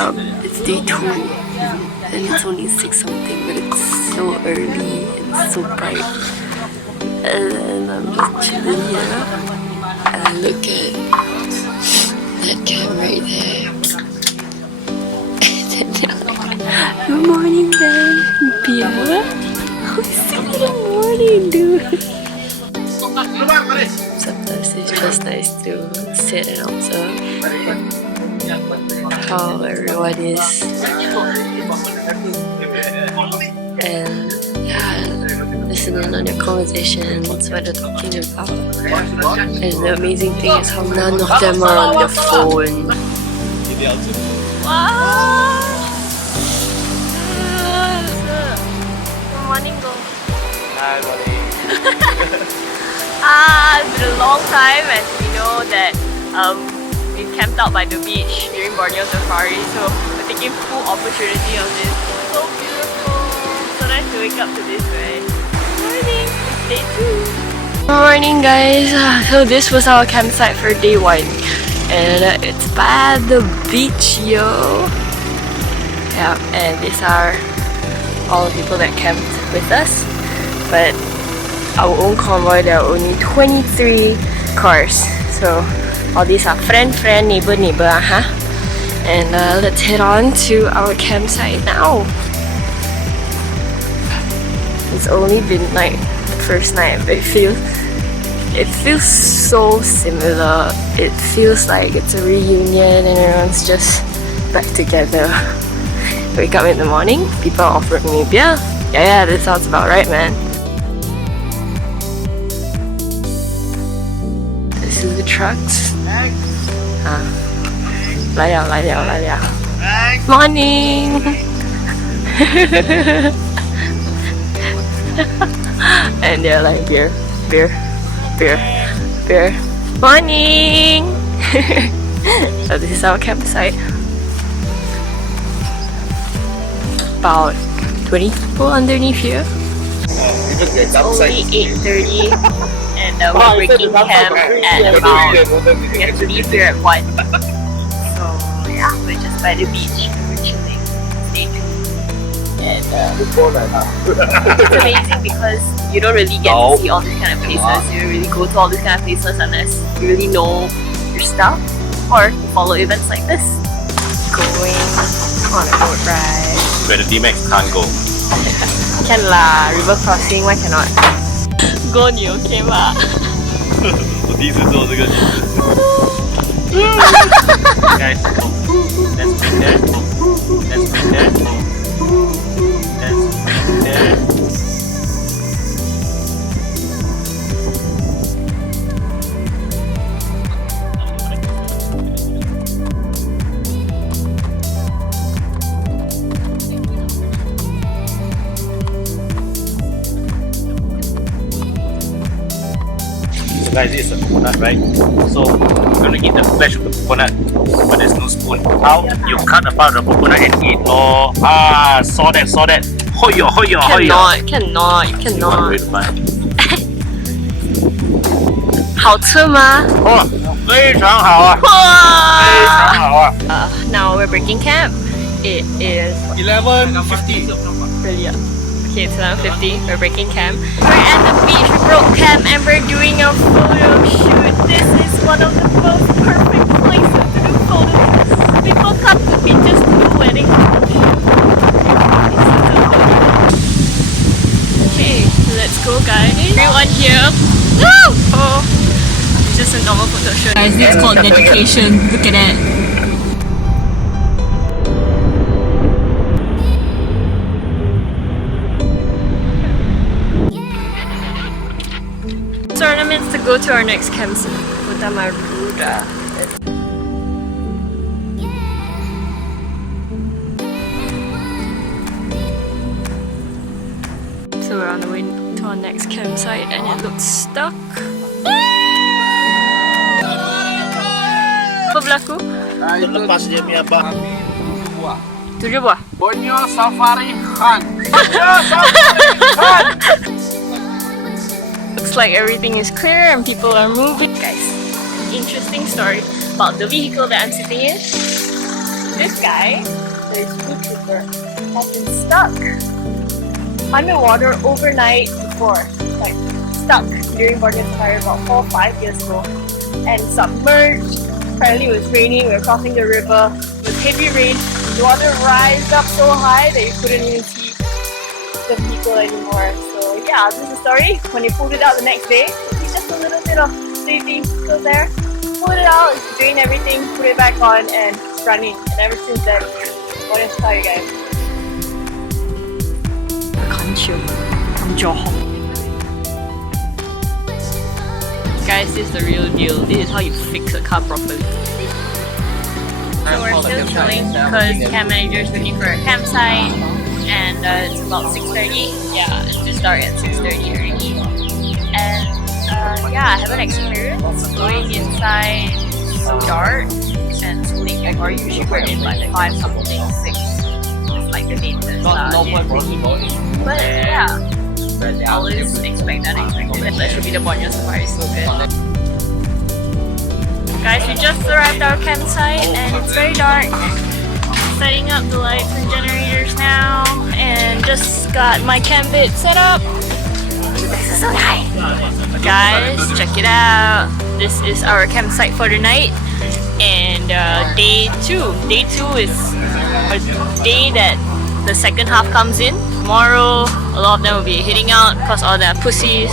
up. It's day 2 and it's only 6 something, but it's so early and so bright. And then I'm just chilling here and I look at that cam right there. Good morning, guys. Beer. Oh, it's 6 in the morning, dude. Sometimes it's just nice to sit and observe how everyone is, and listen in on their conversations, what they're talking about. And the amazing thing is how none of them are on their phone. Wow! Good morning, go. Hi, morning. It's been a long time, and we know that we camped out by the beach during Borneo Safari, so we're taking full opportunity of this. So beautiful! So nice to wake up to this, right? Good morning! It's day 2. Good morning, guys! So this was our campsite for day 1, and it's by the beach, yo! Yeah, and these are all the people that camped with us, but our own convoy, there are only 23 cars. So all these are friend, neighbor, and let's head on to our campsite now. It's only been like the first night, but it feels so similar. It feels like it's a reunion and everyone's just back together. Wake up in the morning, people are offering me beer. Yeah, this sounds about right, man. This is the trucks. Lai liao. Morning! And they're like, beer. Morning! So this is our campsite. About 20 people underneath here. It's only 8:30 and we're breaking camp at about, we have to leave here at 1. So yeah, we're just by the beach and we're chilling. Stay tuned. And it's amazing because you don't really get to see all these kind of places. You don't really go to all these kind of places unless you really know your stuff or you follow events like this. Going on a boat ride. Where the D-Max can't go. Can lah, river crossing, why cannot? Go 你 okay 吗？我第一次做这个。Guys, let's bring there. Let's bring there. Let's bring there. Guys, this is a coconut, right? So we're gonna eat the flesh of the coconut, but there's no spoon. How? You cut a part of the coconut and eat. Oh, saw that. Hoyo. Cannot, you cannot. 好吃吗？哦，非常好啊！非常好啊！ Now we're breaking camp. It is 11:50. really okay, it's 11:50. We're breaking camp. We're at the beach. We broke camp and we're doing a photo shoot. This is one of the most perfect places to do photos. People come to beaches to do wedding photo shoot. Okay, let's go, guys. Everyone here. Woo! Oh, it's just a normal photo shoot. Guys, it's called dedication. Look at that. Ornaments to go to our next campsite. Utamaruda. So we're on the way to our next campsite and it looks stuck. Apa berlaku? Lepas dia punya bang. 7 buah. Borneo Safari Khan. Looks like everything is clear and people are moving. Guys, interesting story about the vehicle that I'm sitting in. this guy, the food trooper, has been stuck underwater overnight before, like stuck during Borneo Safari about 4 or 5 years ago, and submerged. Apparently it was raining, we were crossing the river, it was heavy rain, the water rised up so high that you couldn't even see the people anymore. So yeah, this is the story. When you pulled it out the next day, it's just a little bit of safety still there. Pulled it out, drain everything, put it back on, and it's running. And ever since then, what is sorry guys? Guys, this is the real deal. This is how you fix a car properly. So we're still chilling because camp manager is looking for a campsite, and it's about 6:30. Yeah, it's just dark at 6:30 already. And yeah, I have an experience going inside so dark and so late. Like, or usually we're in like 5 something, 6. It's like the latest. But yeah, always expect unexpected. That should be the Borneo Safari, so good. Guys, we just arrived at our campsite and it's very dark. Setting up the lights and generators now, and just got my camp bed set up. This is so nice. Guys, check it out. This is our campsite for the night, and day 2. Day 2 is a day that the second half comes in. Tomorrow, a lot of them will be heading out because all the pussies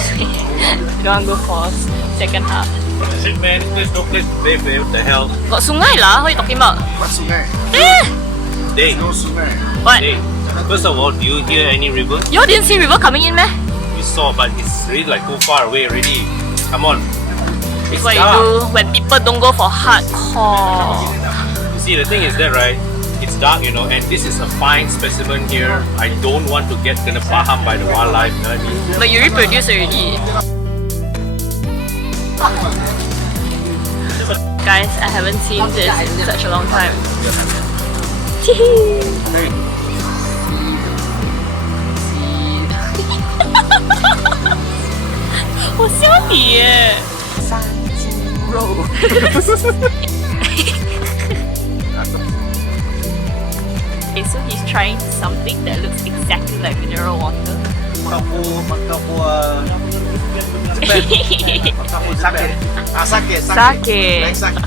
don't go for second half. Shit, man, there's no place to play, babe. What the hell? Got sungai lah. What are you talking about? What sungai? Day. No sungai. What? Day. First of all, do you hear any river? You didn't see river coming in, meh? We saw, but it's really like too far away already. Come on. It's What you dark. do when people don't go for hardcore. You see, the thing is that, right? It's dark, you know, and this is a fine specimen here. I don't want to get kena paham by the wildlife, you know what I mean? But you reproduce already. Guys, I haven't seen this in such a long time. 我笑你耶！三斤肉。Okay, so he's trying something that looks exactly like mineral water. Mentaiko sakit. Sakit. Sakit. Lain sakit.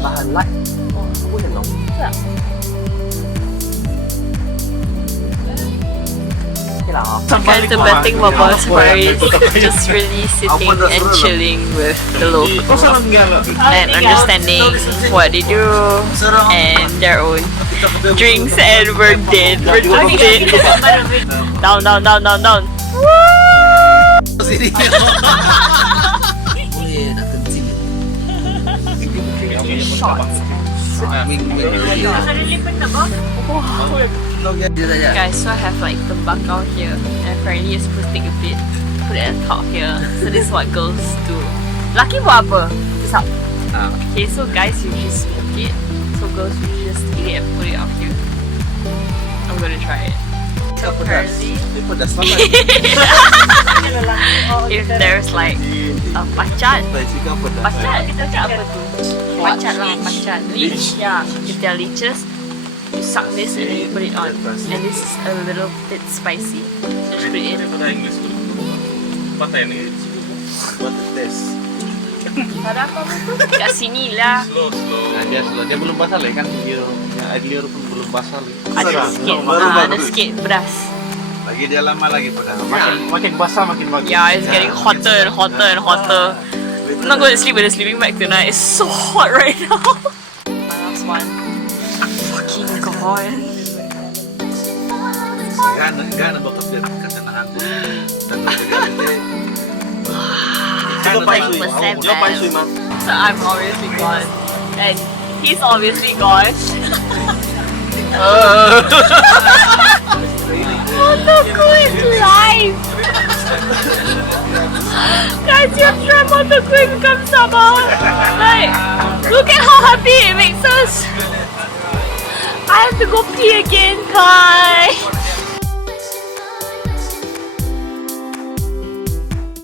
Tahan light. Aku dah nong. Guys, the best thing about Borneo Safari is just really sitting and chilling with the locals and understanding what they do and their own drinks, and we're dead. We're just dead. Down, down, down, down, down. Sini. Boleh nak kencing. Guys, so I have like Tembakau here, and apparently you're supposed to take a bit, put it at the top here. So this is what girls do. Lucky buat apa? Just up. Okay, so guys usually smoke it, so girls usually just eat it and put it up here. I'm gonna try it. So apparently, if there's like a pacat, kita cakap apa tu? Pacat lah, pacat. Leech, yeah. If they're leeches, you suck this and then you put it on. And this is a little bit spicy. So just put it in. What ini? Buat tes. Ada apa tu? Kat sini lah. Slow. Dia slow. Dia belum basah kan? Dia pun belum basah. Ada sikit. Ada sikit beras. Lagi dia lama lagi pada. Makin basah makin bagus. Yeah, it's getting hotter and hotter and hotter. I'm not going to sleep with a sleeping bag tonight. It's so hot right now. My last one. Fucking god. Gana bakal dia ketenangan tu. Dan So I'm obviously gone. And he's obviously gone. Montoku is live! Guys, you have to try Montoku and become Sabah. Like, look at how happy it makes us. I have to go pee again, guys.